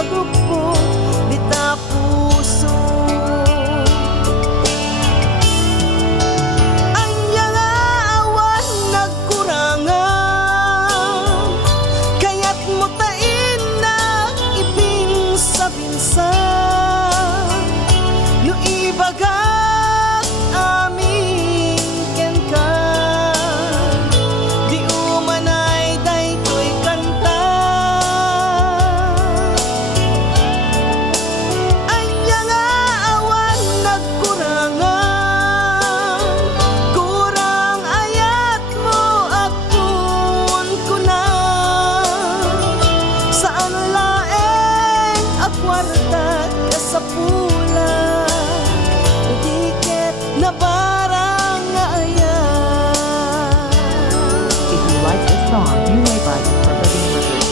agup ko, dita puso. Anya nga awan nagkurangan, kaya't mo tain na ibing sa binsa. No ibagak amin ken ka, di umanay daytoy kanta. Anya nga awan nagkurangan, kurang ayat mo akon kuna. Saan laeng akwarta ka sa pula, tiket na barang nga ayat. If you like this song, you may buy it from Living Records.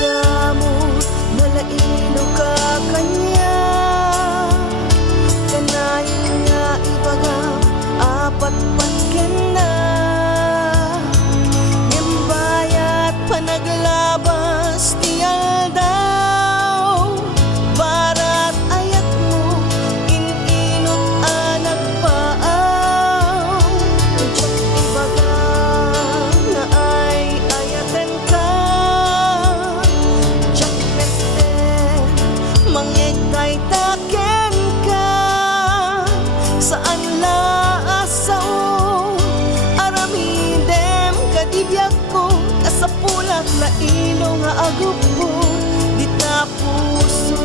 Damo nalaino ka kanya, kanayon nga ibagam apat patken na. Yembayat panaglabas tiyal daw, barat ayat mo ininot anak paaw. Diyak ibagam nga ay ayaten ka, diyak peten mangegkay taken ka. Saan la asao aramidem kadibyak ko, kasapulat na ilo nga agup ko, dita puso.